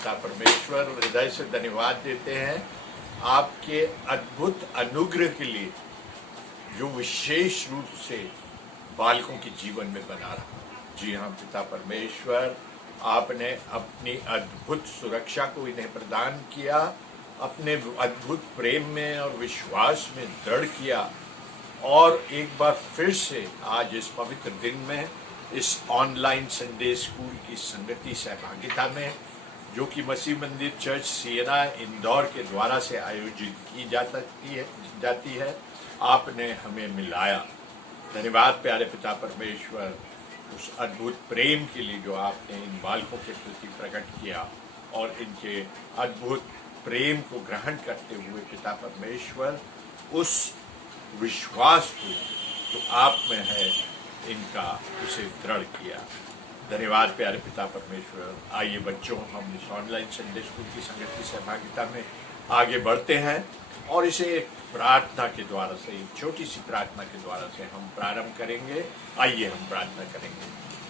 पिता परमेश्वर, हृदय से धन्यवाद देते हैं आपके अद्भुत अनुग्रह के लिए जो विशेष रूप से बालकों के जीवन में बना रहा। जी हाँ पिता परमेश्वर, आपने अपनी अद्भुत सुरक्षा को इन्हें प्रदान किया, अपने अद्भुत प्रेम में और विश्वास में दृढ़ किया, और एक बार फिर से आज इस पवित्र दिन में इस ऑनलाइन संडे स्कूल की संगति सहभागिता में, जो कि मसीह मंदिर चर्च सियना इंदौर के द्वारा से आयोजित की जाती है, आपने हमें मिलाया। धन्यवाद प्यारे पिता परमेश्वर, उस अद्भुत प्रेम के लिए जो आपने इन बालकों के प्रति प्रकट किया, और इनके अद्भुत प्रेम को ग्रहण करते हुए पिता परमेश्वर उस विश्वास को जो आप में है इनका उसे दृढ़ किया। धन्यवाद प्यारे पिता परमेश्वर। आइए बच्चों, हम इस ऑनलाइन संडे स्कूल की संगति सहभागिता में आगे बढ़ते हैं और इसे एक प्रार्थना के द्वारा से, एक छोटी सी प्रार्थना के द्वारा से हम प्रारंभ करेंगे। आइए हम प्रार्थना करेंगे।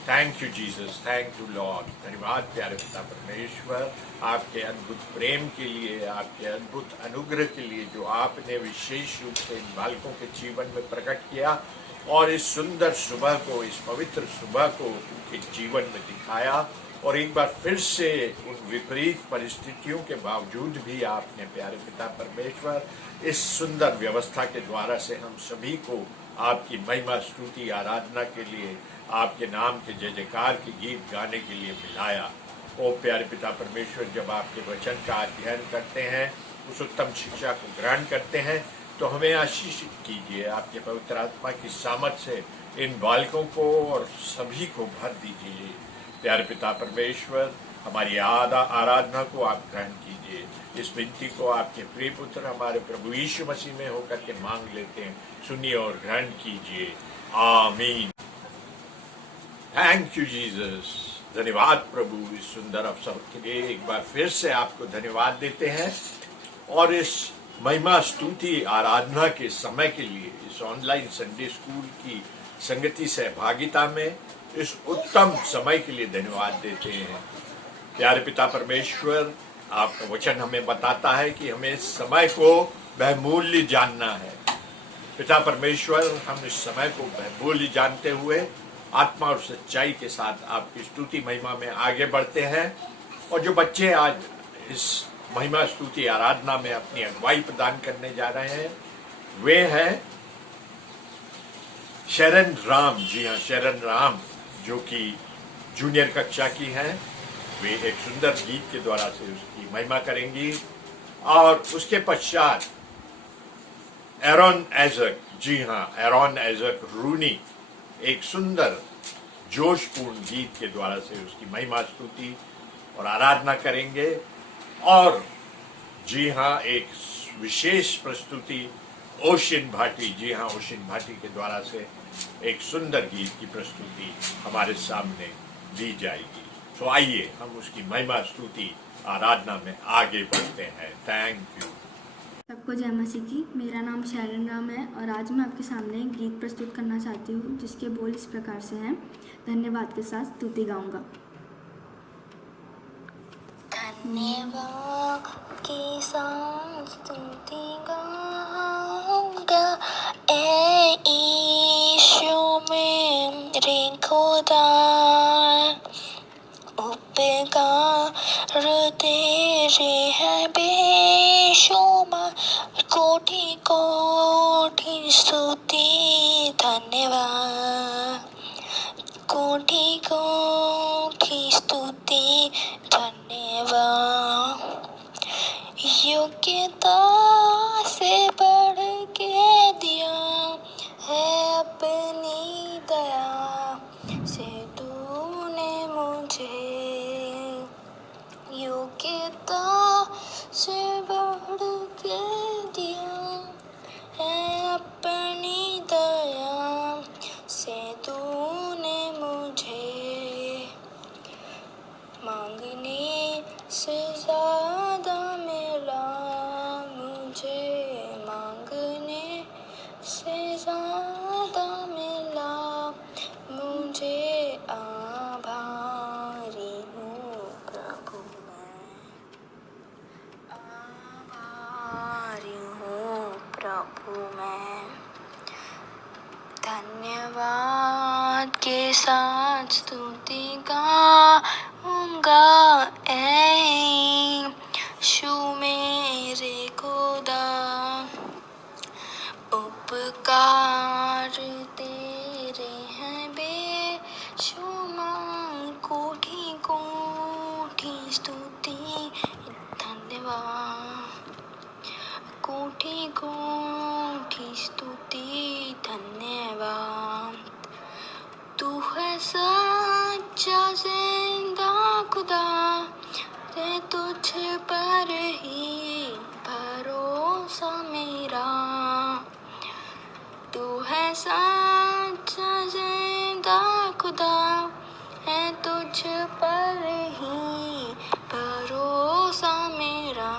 Thank you Jesus, thank you Lord. धन्यवाद प्यारे पिता परमेश्वर, आपके अद्भुत प्रेम के लिए, आपके अद्भुत अनुग्रह के लिए जो आपने विशेष रूप से इन बालकों के जीवन में प्रकट किया, और इस सुंदर सुबह को, इस पवित्र सुबह को उनके जीवन में दिखाया। और एक बार फिर से उन विपरीत परिस्थितियों के बावजूद भी आपने प्यारे पिता परमेश्वर इस सुंदर व्यवस्था के द्वारा से हम सभी को आपकी महिमा, स्तुति, आराधना के लिए, आपके नाम के जय जयकार के गीत गाने के लिए मिलाया। ओ प्यारे पिता परमेश्वर, जब आपके वचन का अध्ययन करते हैं, उस उत्तम शिक्षा को ग्रहण करते हैं, तो हमें आशीषित कीजिए। आपके पवित्र आत्मा की सामर्थ से इन बालकों को और सभी को भर दीजिए। प्यारे पिता परमेश्वर, हमारी आराधना को आप ग्रहण कीजिए। इस विनती को आपके प्रिय पुत्र हमारे प्रभु यीशु मसीह में होकर के मांग लेते हैं, सुनिए और ग्रहण कीजिए। आमीन। Thank you Jesus. धन्यवाद प्रभु, इस सुंदर अवसर के लिए एक बार फिर से आपको धन्यवाद देते हैं, और इस महिमा, स्तुति, आराधना के समय के लिए, इस ऑनलाइन संडे स्कूल की संगति सहभागिता में इस उत्तम समय के लिए धन्यवाद देते हैं। प्यारे पिता परमेश्वर, आपका वचन हमें बताता है कि हमें इस समय को बहुमूल्य जानना है। पिता परमेश्वर, हम इस समय को बहुमूल्य जानते हुए आत्मा और सच्चाई के साथ आपकी स्तुति महिमा में आगे बढ़ते हैं। और जो बच्चे आज इस महिमा, स्तुति, आराधना में अपनी अगुवाई प्रदान करने जा रहे हैं, वे हैं शरण राम। जी हाँ, शरण राम, जो कि जूनियर कक्षा की हैं। वे एक सुंदर गीत के द्वारा से उसकी महिमा करेंगी। और उसके पश्चात एरोन ऐजक, जी हाँ, एरोन ऐजक रूनी एक सुंदर जोशपूर्ण गीत के द्वारा से उसकी महिमा, स्तुति और आराधना करेंगे। और जी हाँ, एक विशेष प्रस्तुति ओशिन भाटी, जी हाँ, ओशिन भाटी के द्वारा से एक सुंदर गीत की प्रस्तुति हमारे सामने दी जाएगी। तो आइए हम उसकी महिमा, स्तुति, आराधना में आगे बढ़ते हैं। Thank you. सबको जय मसीह की। मेरा नाम शरण राम है और आज मैं आपके सामने एक गीत प्रस्तुत करना चाहती हूँ, जिसके बोल इस प्रकार से हैं। धन्यवाद के साथ स्तुति गाऊंगा। धन्यवाद के साथ स्तुति गाऊंगा, ए यीशु मेरे खुदा। उपकार तेरे है बेशुमार, कोटि कोटि स्तुति धन्यवाद, कोटि कोटि स्तुति धन्यवाद। योग्यता से बढ़ के दिया है अपनी दया से तूने मुझे, योग्यता से बढ़ के दिया है अपनी दया से तूने मुझे, मांगने से ज्यादा मिला मुझे, मांग साथ स्तुति गाऊंगा। ऐ यीशु मेरे खुदा, उपकार तेरे हैं बेशुमार, कोटि कोटि स्तुति धन्यवाद, कोटि कोटि स्तुति धन्यवाद। तू है सच्चा जिंदा खुदा, ते तुझ पर ही भरोसा मेरा। तू है सच्चा जिंदा खुदा, है तुझ पर ही भरोसा मेरा।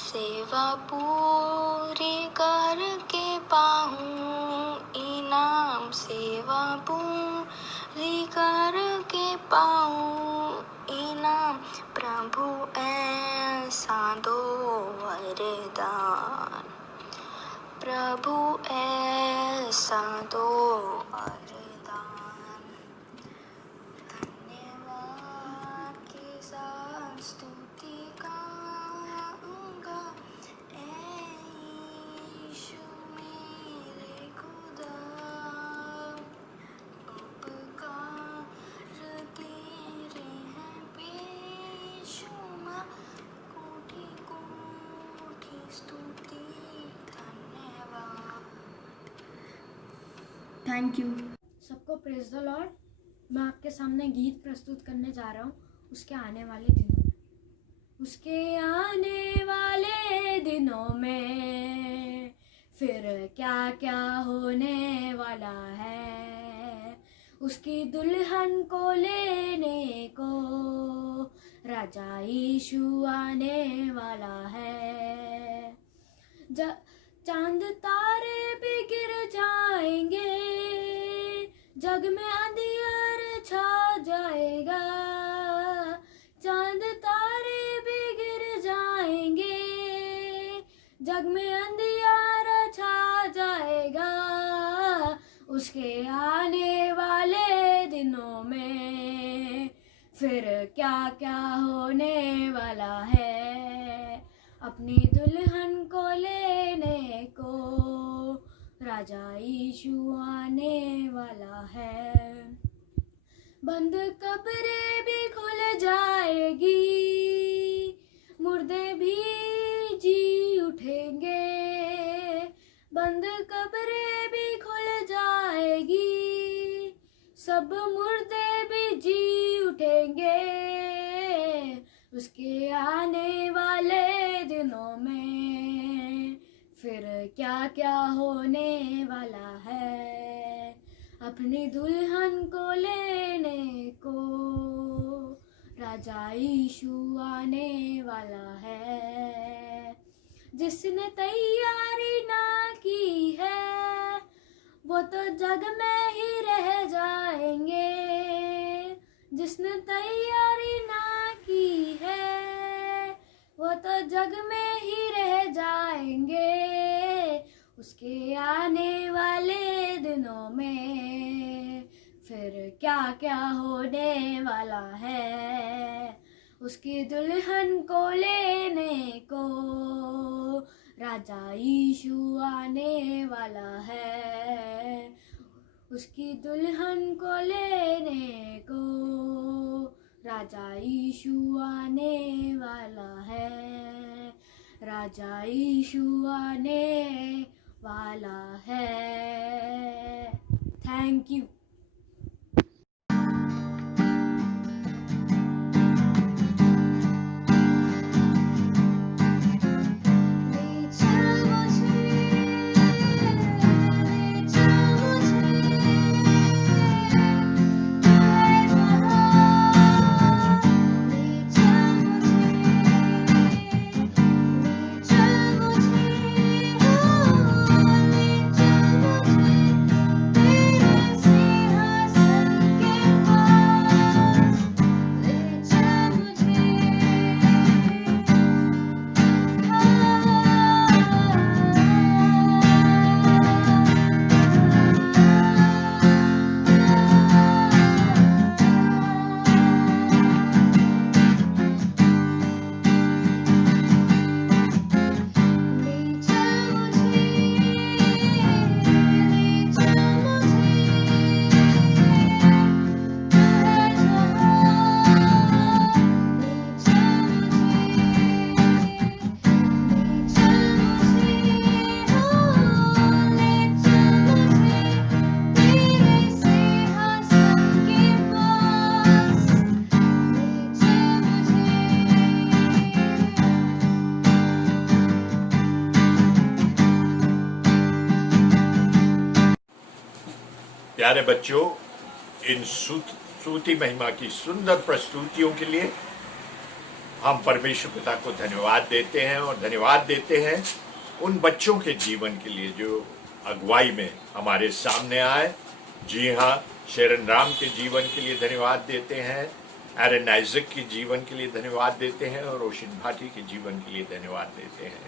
सेवा पूरी करके पाऊँ इनाम, सेवा पूरी करके पाऊँ इनाम, प्रभु ऐसा दो वरदान, प्रभु ऐसा दो वरदान। धन्यवाद के साथ स्तुति गाऊंगा। ऐ यीशु मेरे खुदा, उपकार तेरे हैं बेशुमार, कोटि कोटि स्तुति धन्यवाद। Thank you. सबको प्रेज द लॉर्ड। मैं आपके सामने गीत प्रस्तुत करने जा रहा हूँ उसके आने वाले दिनों में। उसके आने वाले दिनों में फिर क्या क्या होने वाला है, उसकी दुल्हन को लेने को राजा यीशु आने वाला है। चांद तारे भी गिर जाएंगे, जग में अंधियार छा जाएगा। चांद तारे भी गिर जाएंगे, जग में अंधियार छा जाएगा। उसके आने वाले दिनों में फिर क्या क्या होने वाला है, अपनी दुल्हन को लेने को राजा यीशु आने वाला है। बंद कब्रें भी खुल जाएगी, मुर्दे भी जी उठेंगे। बंद कब्रें भी खुल जाएगी, सब मुर्दे भी जी उठेंगे। उसके आने वाले दिनों में फिर क्या क्या होने वाला है, अपनी दुल्हन को लेने को राजा यीशु आने वाला है। जिसने तैयारी ना की है वो तो जग में ही रह जाएंगे। जिसने तैयारी ना की है वो तो जग में ही रह जाएंगे। उसके आने वाले दिनों में फिर क्या क्या होने वाला है, उसकी दुल्हन को लेने को राजा यीशु आने वाला है। उसकी दुल्हन को लेने को राजा यीशु आने वाला है। राजा यीशु आने वाला है। Thank you. तेरे प्यारे बच्चों, इन स्तुति महिमा की सुंदर प्रस्तुतियों के लिए हम परमेश्वर पिता को धन्यवाद देते हैं, और धन्यवाद देते हैं उन बच्चों के जीवन के लिए जो अगुवाई में हमारे सामने आए। जी हाँ, शेरन राम के जीवन के लिए धन्यवाद देते हैं, एरन आइजक के जीवन के लिए धन्यवाद देते हैं, और ओशिन भाटी के जीवन के लिए धन्यवाद देते हैं।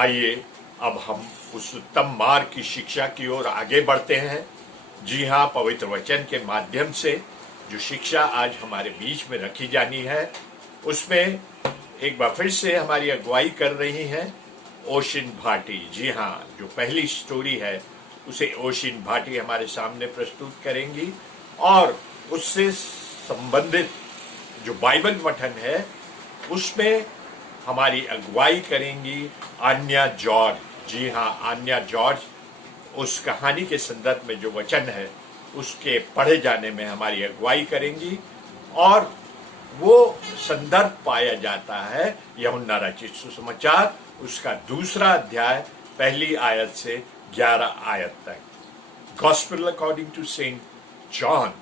आइए अब हम उस उत्तम मार्ग की शिक्षा की ओर आगे बढ़ते हैं। जी हाँ, पवित्र वचन के माध्यम से जो शिक्षा आज हमारे बीच में रखी जानी है, उसमें एक बार फिर से हमारी अगुवाई कर रही हैं ओशिन भाटी। जी हाँ, जो पहली स्टोरी है उसे ओशिन भाटी हमारे सामने प्रस्तुत करेंगी, और उससे संबंधित जो बाइबल पठन है उसमें हमारी अगुवाई करेंगी आन्या जॉर्ज। जी हाँ, आन्या जॉर्ज उस कहानी के संदर्भ में जो वचन है उसके पढ़े जाने में हमारी अगुवाई करेंगी, और वो संदर्भ पाया जाता है यूहन्ना रचित सुसमाचार उसका 2 अध्याय पहली आयत से 11 आयत तक। Gospel according to saint John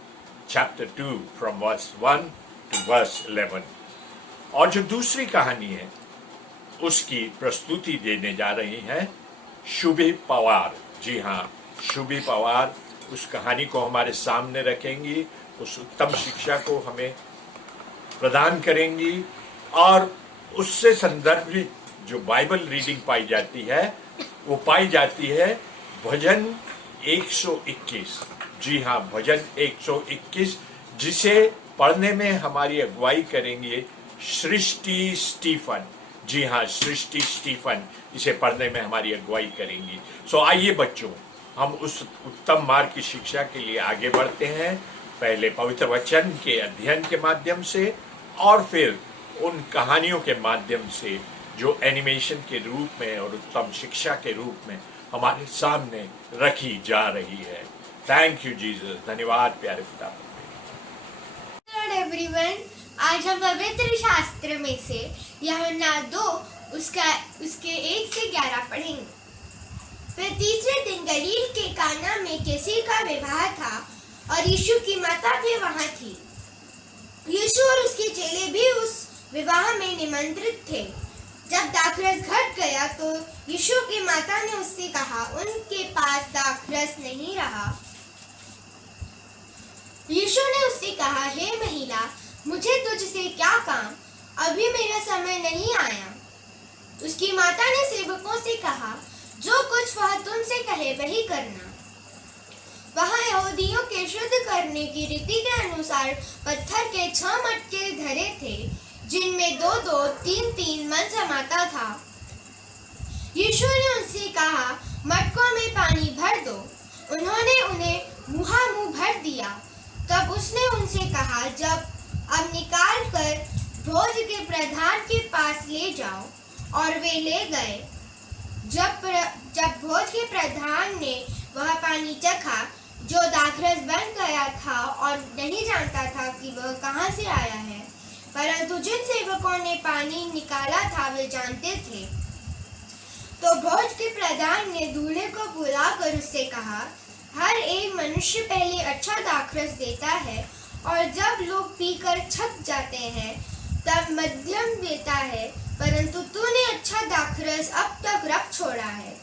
chapter 2 from verse 1 to verse 11। और जो दूसरी कहानी है उसकी प्रस्तुति देने जा रही हैं शुभी पवार। जी हाँ, शुभी पवार उस कहानी को हमारे सामने रखेंगी, उस उत्तम शिक्षा को हमें प्रदान करेंगी, और उससे संदर्भित जो बाइबल रीडिंग पाई जाती है वो पाई जाती है भजन 121। जी हाँ, भजन 121, जिसे पढ़ने में हमारी अगुवाई करेंगे सृष्टि स्टीफन। जी हाँ, सृष्टि स्टीफन इसे पढ़ने में हमारी अगुवाई करेंगी। सो आइए बच्चों, हम उस उत्तम मार्ग की शिक्षा के लिए आगे बढ़ते हैं, पहले पवित्र वचन के अध्ययन के माध्यम से, और फिर उन कहानियों के माध्यम से जो एनिमेशन के रूप में और उत्तम शिक्षा के रूप में हमारे सामने रखी जा रही है। Thank you Jesus. धन्यवाद प्यारे पिता। एवरीवन, आज हम पवित्र शास्त्र में से यूहन्ना 2 उसके 1 से 11 पढ़ेंगे। फिर तीसरे दिन गलील के काना में किसी का विवाह था, और यीशु की माता भी वहां थी। यीशु और उसके चेले भी उस विवाह में निमंत्रित थे। जब दाखरस घट गया तो यीशु की माता ने उससे कहा, उनके पास दाखरस नहीं रहा। यीशु ने उससे कहा, हे महिला, मुझे तुझसे क्या काम, अभी मेरा समय नहीं आया। उसकी माता ने सेवकों से कहा, जो कुछ वह तुमसे कहे वही करना। वहाँ यहूदियों के शुद्ध करने की रीति के अनुसार पत्थर के 6 मटके धरे थे, जिनमें 2-2, 3-3 मन समाता था। यीशु ने उनसे कहा, मटकों में पानी भर दो। उन्होंने उन्हें मुहामुह भर दिया। तब उसने उनसे कहा, जब अब निकाल कर भोज के प्रधान के पास ले जाओ। और वे ले गए। जब भोज के प्रधान ने वह पानी चखा जो दाखरस बन गया था, और नहीं जानता था कि वह कहाँ से आया है, परंतु जिन सेवकों ने पानी निकाला था वे जानते थे, तो भोज के प्रधान ने दूल्हे को बुलाकर उससे कहा, हर एक मनुष्य पहले अच्छा दाखरस देता है, और जब लोग पीकर छक जाते हैं तब मध्यम देता है, परंतु तूने अच्छा दाखरस अब तक रख छोड़ा है।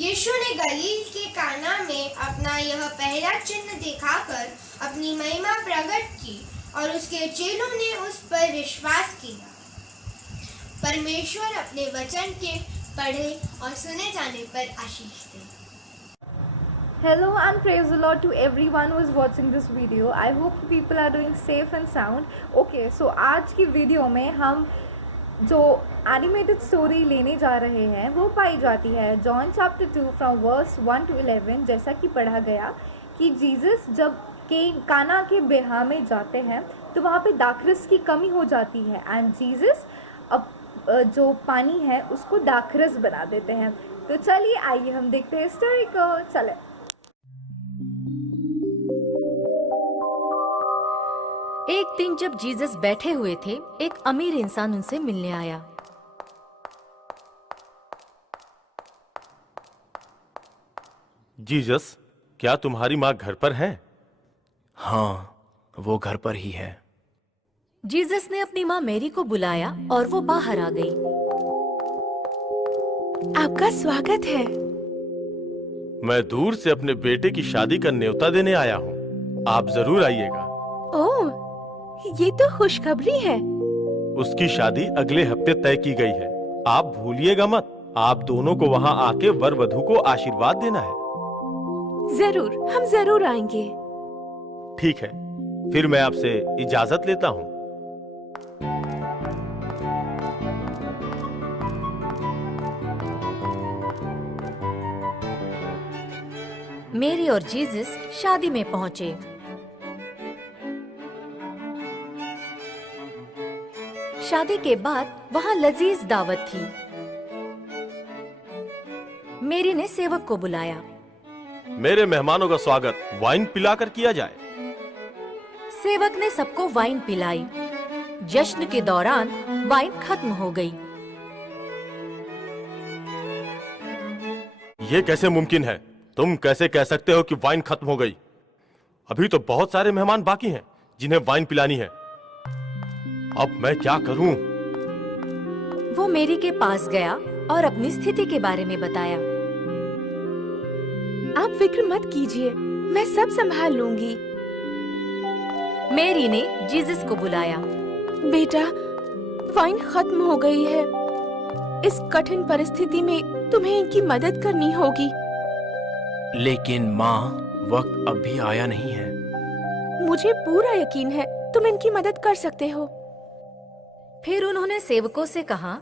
यीशु ने गलील के काना में अपना यह पहला चिन्ह दिखाकर अपनी महिमा प्रकट की, और उसके चेलों ने उस पर विश्वास किया। परमेश्वर अपने वचन के पढ़े और सुने जाने पर आशीष दे। Hello and praise the Lord to everyone who is watching this video. I hope people are doing safe and sound. Okay, so आज की वीडियो में हम जो एनिमेटेड स्टोरी लेने जा रहे हैं वो पाई जाती है John chapter 2 from verse 1 to 11। जैसा कि पढ़ा गया कि जीसस जब काना के ब्याह में जाते हैं तो वहाँ पे दाखरस की कमी हो जाती है, एंड जीसस अब जो पानी है उसको दाखरस बना देते हैं। तो चलिए आइए हम देखते हैं स्टोरी को। चले। एक दिन जब जीसस बैठे हुए थे, एक अमीर इंसान उनसे मिलने आया। जीसस, क्या तुम्हारी माँ घर पर है? हाँ, वो घर पर ही है। जीसस ने अपनी माँ मैरी को बुलाया और वो बाहर आ गई। आपका स्वागत है। मैं दूर से अपने बेटे की शादी का न्योता देने आया हूँ। आप जरूर आइएगा। ओह, ये तो खुशखबरी है। उसकी शादी अगले हफ्ते तय की गई है। आप भूलिएगा मत। आप दोनों को वहाँ आके वर वधू को आशीर्वाद देना है। जरूर, हम जरूर आएंगे। ठीक है, फिर मैं आपसे इजाजत लेता हूँ। मैरी और जीसस शादी में पहुंचे। शादी के बाद वहाँ लजीज दावत थी। मैरी ने सेवक को बुलाया। मेरे मेहमानों का स्वागत वाइन पिलाकर किया जाए। सेवक ने सबको वाइन पिलाई। जश्न के दौरान वाइन खत्म हो गई। ये कैसे मुमकिन है? तुम कैसे कह सकते हो कि वाइन खत्म हो गई? अभी तो बहुत सारे मेहमान बाकी हैं जिन्हें वाइन पिलानी है। अब मैं क्या करूं? वो मैरी के पास गया और अपनी स्थिति के बारे में बताया। आप फिक्र मत कीजिए, मैं सब संभाल लूंगी। मैरी ने जीसस को बुलाया। बेटा, वाइन खत्म हो गई है। इस कठिन परिस्थिति में तुम्हें इनकी मदद करनी होगी। लेकिन माँ, वक्त अब भी आया नहीं है। मुझे पूरा यकीन है तुम इनकी मदद कर सकते हो। फिर उन्होंने सेवकों से कहा,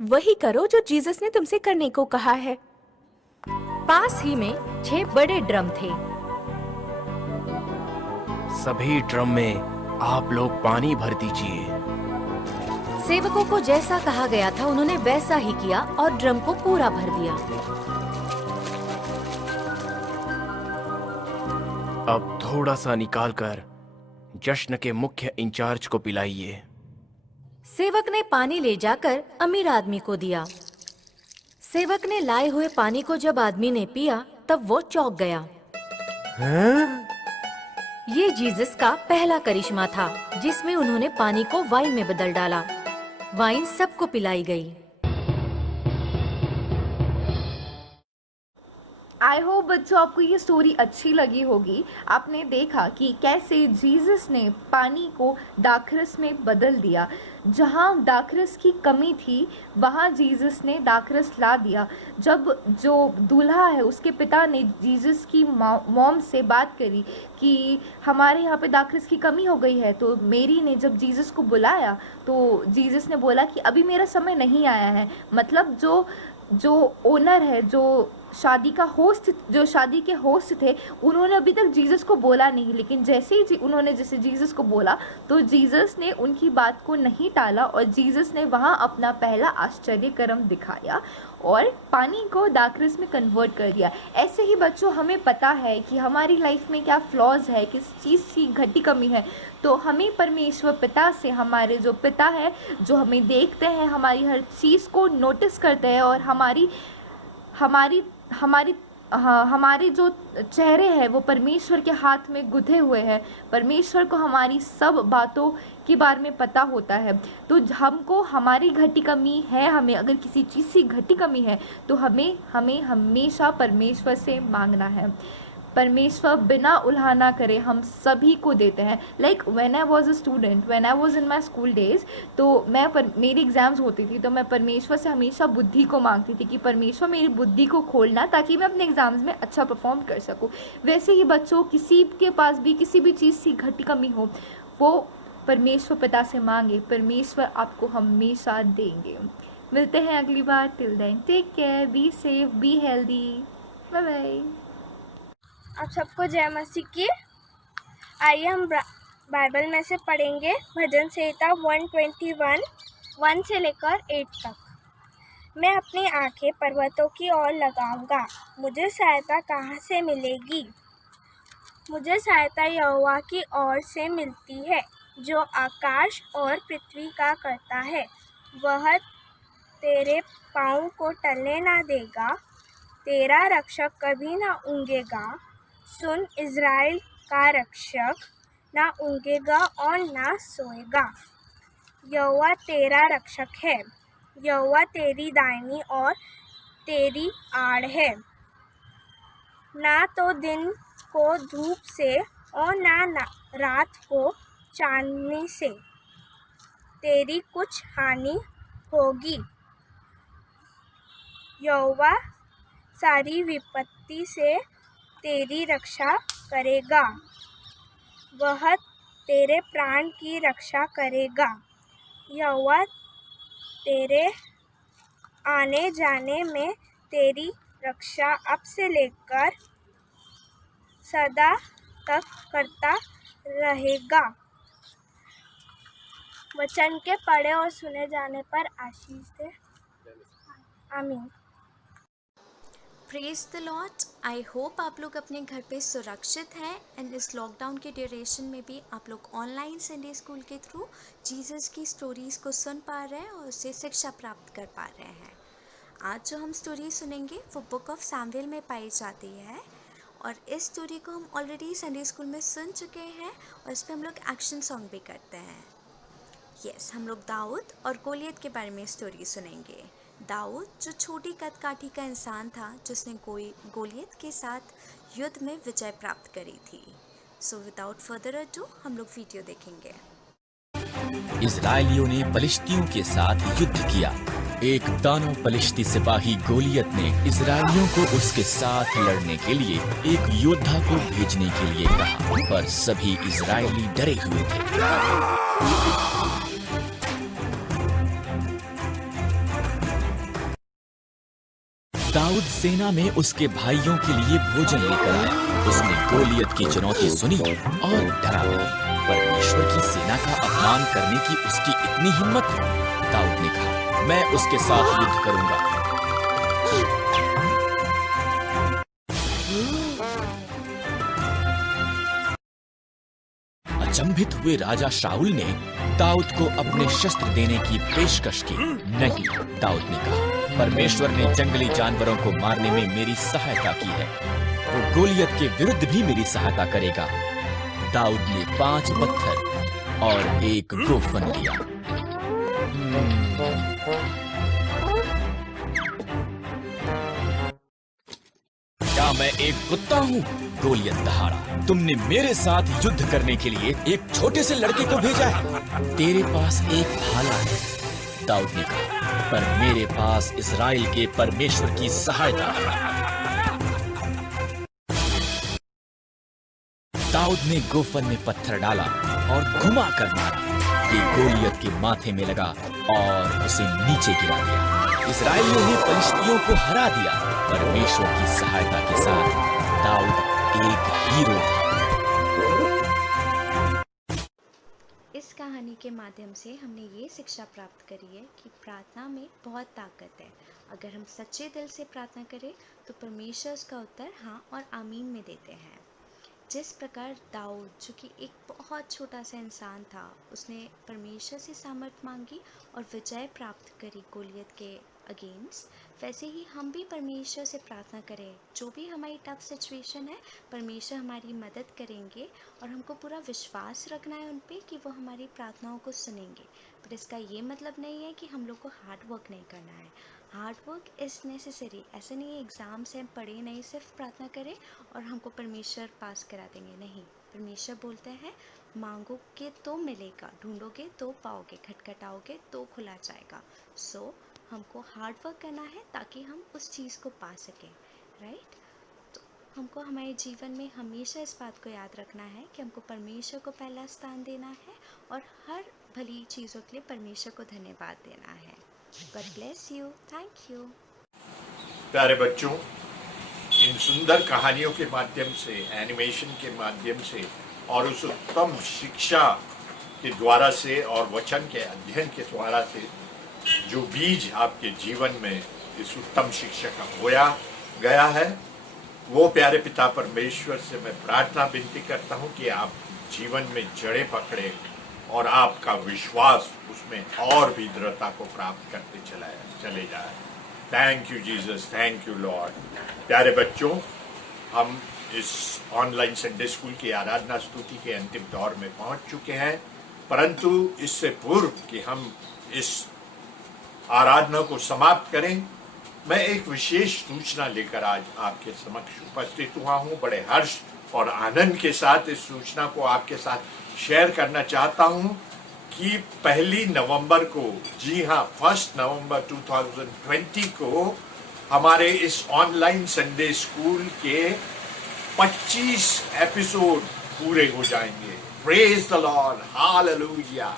वही करो जो जीसस ने तुमसे करने को कहा है। पास ही में 6 बड़े ड्रम थे। सभी ड्रम में आप लोग पानी भर दीजिए। सेवकों को जैसा कहा गया था उन्होंने वैसा ही किया और ड्रम को पूरा भर दिया। अब थोड़ा सा निकालकर जश्न के मुख्य इंचार्ज को पिलाइए। सेवक ने पानी ले जाकर अमीर आदमी को दिया। सेवक ने लाए हुए पानी को जब आदमी ने पिया तब वो चौंक गया। ये जीसस का पहला करिश्मा था जिसमें उन्होंने पानी को वाइन में बदल डाला। वाइन सबको पिलाई गई। आई होप बच्चों आपको ये स्टोरी अच्छी लगी होगी। आपने देखा कि कैसे जीसस ने पानी को दाखरस में बदल दिया। जहाँ दाखरस की कमी थी वहाँ जीसस ने दाखरस ला दिया। जब जो दूल्हा है उसके पिता ने जीसस की मॉम से बात करी कि हमारे यहाँ पे दाखरस की कमी हो गई है, तो मेरी ने जब जीसस को बुलाया तो जीसस ने बोला कि अभी मेरा समय नहीं आया है। मतलब जो ओनर है, जो शादी के होस्ट थे, उन्होंने अभी तक जीसस को बोला नहीं, लेकिन जैसे ही उन्होंने जीसस को बोला तो जीसस ने उनकी बात को नहीं टाला और जीसस ने वहाँ अपना पहला आश्चर्य कर्म दिखाया और पानी को दाखरस में कन्वर्ट कर दिया। ऐसे ही बच्चों, हमें पता है कि हमारी लाइफ में क्या फ्लॉज है, किस चीज़ की घटी कमी है, तो हमें परमेश्वर पिता से, हमारे जो पिता है जो हमें देखते हैं, हमारी हर चीज़ को नोटिस करते हैं और हमारे जो चेहरे हैं वो परमेश्वर के हाथ में गुथे हुए हैं। परमेश्वर को हमारी सब बातों के बारे में पता होता है। तो हमको हमारी घटी कमी है, हमें अगर किसी चीज़ की घटी कमी है तो हमें हमेशा परमेश्वर से मांगना है। परमेश्वर बिना उल्हाना करे हम सभी को देते हैं। Like when I was a student, when I was in my school days, तो मेरी एग्ज़ाम्स होती थी तो मैं परमेश्वर से हमेशा बुद्धि को मांगती थी कि परमेश्वर मेरी बुद्धि को खोलना ताकि मैं अपने एग्ज़ाम्स में अच्छा परफॉर्म कर सकूं। वैसे ही बच्चों, किसी के पास भी किसी भी चीज़ की घटी कमी हो वो परमेश्वर पिता से मांगे, परमेश्वर आपको हमेशा देंगे। मिलते हैं अगली बार। Till then take care, be safe, be healthy, bye bye. आप सबको जय मसीह की। आइए हम बाइबल में से पढ़ेंगे भजन संहिता 121 1 से लेकर 8 तक। मैं अपनी आंखें पर्वतों की ओर लगाऊंगा, मुझे सहायता कहाँ से मिलेगी? मुझे सहायता यहोवा की ओर से मिलती है, जो आकाश और पृथ्वी का करता है। वह तेरे पाँव को टलने ना देगा, तेरा रक्षक कभी ना ऊँघेगा। सुन इज़राइल का रक्षक, ना ऊँघेगा और ना सोएगा। यहोवा तेरा रक्षक है, यहोवा तेरी दाहिनी और तेरी आड़ है। ना तो दिन को धूप से और ना रात को चांदनी से तेरी कुछ हानि होगी। यहोवा सारी विपत्ति से तेरी रक्षा करेगा, वह तेरे प्राण की रक्षा करेगा। यहोवा तेरे आने जाने में तेरी रक्षा अब से लेकर सदा तक करता रहेगा। वचन के पढ़े और सुने जाने पर आशीष दे। आमीन। Praise the Lord. I hope आप लोग अपने घर पे सुरक्षित हैं एंड इस लॉकडाउन के ड्यूरेशन में भी आप लोग ऑनलाइन संडे स्कूल के थ्रू जीसस की स्टोरीज़ को सुन पा रहे हैं और उससे शिक्षा प्राप्त कर पा रहे हैं। आज जो हम स्टोरी सुनेंगे वो बुक ऑफ सैमुएल में पाई जाती है और इस स्टोरी को हम ऑलरेडी संडे स्कूल में सुन चुके हैं और इस पर हम लोग एक्शन सॉन्ग भी करते हैं। यस, हम लोग दाऊद और गोलियत के बारे में स्टोरी सुनेंगे। दाऊद जो छोटी कद काठी का इंसान था जिसने गोलियत के साथ युद्ध में विजय प्राप्त करी थी। सो विदाउट फर्दर अडू हम लोग वीडियो देखेंगे। इजरायलियों ने पलिश्तियों के साथ युद्ध किया। एक दानव पलिश्ती सिपाही गोलियत ने इजरायलियों को उसके साथ लड़ने के लिए एक योद्धा को भेजने के लिए कहा, पर सभी इजरायली डरे हुए थे। दाऊद सेना में उसके भाइयों के लिए भोजन लेकर आया। उसने गोलियत की चुनौती सुनी और डरा नहीं। परमेश्वर की सेना का अपमान करने की उसकी इतनी हिम्मत। दाऊद ने कहा, मैं उसके साथ युद्ध करूंगा। अचंभित हुए राजा शाऊल ने दाऊद को अपने शस्त्र देने की पेशकश की। नहीं, दाऊद ने कहा, परमेश्वर ने जंगली जानवरों को मारने में मेरी सहायता की है, वो गोलियत के विरुद्ध भी मेरी सहायता करेगा। दाऊद ने 5 पत्थर और एक गोफन लिया। क्या मैं एक कुत्ता हूँ? गोलियत दहाड़ा। तुमने मेरे साथ युद्ध करने के लिए एक छोटे से लड़के को भेजा है। तेरे पास एक भाला है, दाऊद ने कहा, पर मेरे पास इजराइल के परमेश्वर की सहायता है। दाऊद ने गोफन में पत्थर डाला और घुमा कर मारा। ये गोलियत के माथे में लगा और उसे नीचे गिरा दिया। इजरायलियों ने पलिश्तियों को हरा दिया। परमेश्वर की सहायता के साथ दाऊद एक हीरो था। इस कहानी के माध्यम से हमने ये शिक्षा प्राप्त करी है कि प्रार्थना में बहुत ताकत है। अगर हम सच्चे दिल से प्रार्थना करें तो परमेश्वर उसका उत्तर हाँ और आमीन में देते हैं। जिस प्रकार दाऊद जो कि एक बहुत छोटा सा इंसान था, उसने परमेश्वर से सामर्थ मांगी और विजय प्राप्त करी गोलियत के अगेंस्ट, वैसे ही हम भी परमेश्वर से प्रार्थना करें। जो भी हमारी टफ सिचुएशन है, परमेश्वर हमारी मदद करेंगे और हमको पूरा विश्वास रखना है उन पे कि वो हमारी प्रार्थनाओं को सुनेंगे। पर इसका ये मतलब नहीं है कि हम लोग को हार्ड वर्क नहीं करना है। Hard work is necessary. ऐसे नहीं है एग्ज़ाम्स हैं, पढ़े नहीं, सिर्फ प्रार्थना करें और हमको परमेश्वर पास करा देंगे। नहीं, परमेश्वर बोलते हैं मांगोगे तो मिलेगा, ढूंढोगे तो पाओगे, खटखटाओगे तो खुला जाएगा। सो हमको हार्ड वर्क करना है ताकि हम उस चीज़ को पा सकें, राइट। तो हमको हमारे जीवन में हमेशा इस बात को याद रखना है कि हमको परमेश्वर को पहला स्थान देना है और हर भली चीज़ों के लिए परमेश्वर को धन्यवाद देना है। God bless you. Thank you. प्यारे बच्चों, इन सुंदर कहानियों के माध्यम से, एनिमेशन के माध्यम से और उस उत्तम शिक्षा के द्वारा से और वचन के अध्ययन के द्वारा से जो बीज आपके जीवन में इस उत्तम शिक्षा का बोया गया है, वो प्यारे पिता परमेश्वर से मैं प्रार्थना विनती करता हूँ कि आप जीवन में जड़ें पकड़े और आपका विश्वास उसमें और भी दृढ़ता को प्राप्त करते चले जाए। Thank you Jesus, thank you Lord. प्यारे बच्चों, हम इस ऑनलाइन संडे स्कूल की आराधना स्तुति के अंतिम दौर में पहुंच चुके हैं, परंतु इससे पूर्व कि हम इस आराधना को समाप्त करें, मैं एक विशेष सूचना लेकर आज आपके समक्ष उपस्थित हुआ हूं। बड़े हर्ष और आनंद के साथ इस सूचना को आपके साथ शेयर करना चाहता हूं कि 1 नवंबर को, जी हां 1 नवंबर 2020 को हमारे इस ऑनलाइन संडे स्कूल के 25 एपिसोड पूरे हो जाएंगे। Praise the Lord, hallelujah.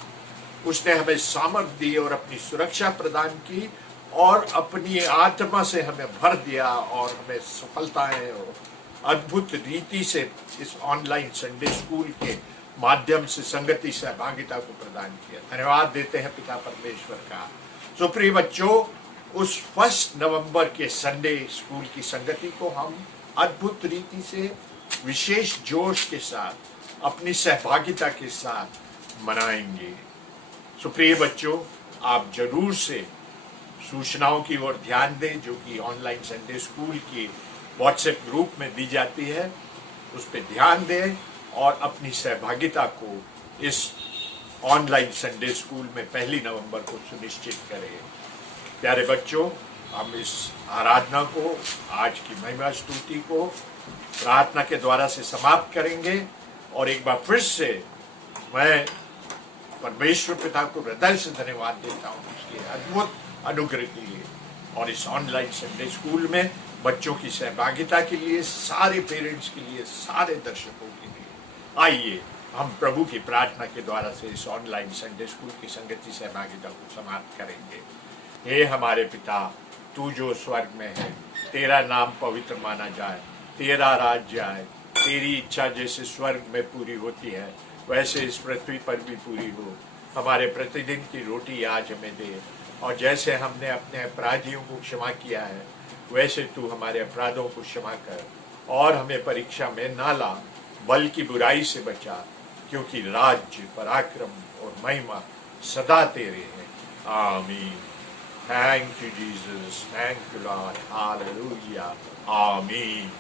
उसने हमें सामर्थ्य दी और अपनी सुरक्षा प्रदान की और अपनी आत्मा से हमें भर दिया और हमें सफलताएं और अद्भुत रीति से इस ऑनलाइन संडे स्कूल के माध्यम से संगति सहभागिता को प्रदान किया। धन्यवाद देते हैं पिता परमेश्वर का। तो प्रिय बच्चों, उस 1 नवंबर के संडे स्कूल की संगति को हम अद्भुत रीति से विशेष जोश के साथ अपनी सहभागिता के साथ मनाएंगे। तो प्रिय बच्चों, आप जरूर से सूचनाओं की ओर ध्यान दें जो कि ऑनलाइन संडे स्कूल की व्हाट्सएप ग्रुप में दी जाती है, उस पर ध्यान दें और अपनी सहभागिता को इस ऑनलाइन संडे स्कूल में 1 नवंबर को सुनिश्चित करें। प्यारे बच्चों, हम इस आराधना को, आज की महिमा स्तुति को प्रार्थना के द्वारा से समाप्त करेंगे और एक बार फिर से मैं परमेश्वर पिता को हृदय से धन्यवाद देता हूँ उसके अद्भुत अनुग्रह के लिए और इस ऑनलाइन संडे स्कूल में बच्चों की सहभागिता के लिए, सारे पेरेंट्स के लिए, सारे दर्शकों के लिए। आइए हम प्रभु की प्रार्थना के द्वारा से इस ऑनलाइन संडे स्कूल की संगति सहभागिता को समाप्त करेंगे। हे हमारे पिता, तू जो स्वर्ग में है, तेरा नाम पवित्र माना जाए, तेरा राज्य आए, तेरी इच्छा जैसे स्वर्ग में पूरी होती है वैसे इस पृथ्वी पर भी पूरी हो। हमारे प्रतिदिन की रोटी आज हमें दे और जैसे हमने अपने अपराधियों को क्षमा किया है वैसे तू हमारे अपराधों को क्षमा कर और हमें परीक्षा में ना ला बल्कि बुराई से बचा, क्योंकि राज्य, पराक्रम और महिमा सदा तेरे हैं। आमीन। Thank you Jesus, thank you Lord, hallelujah, आमीन।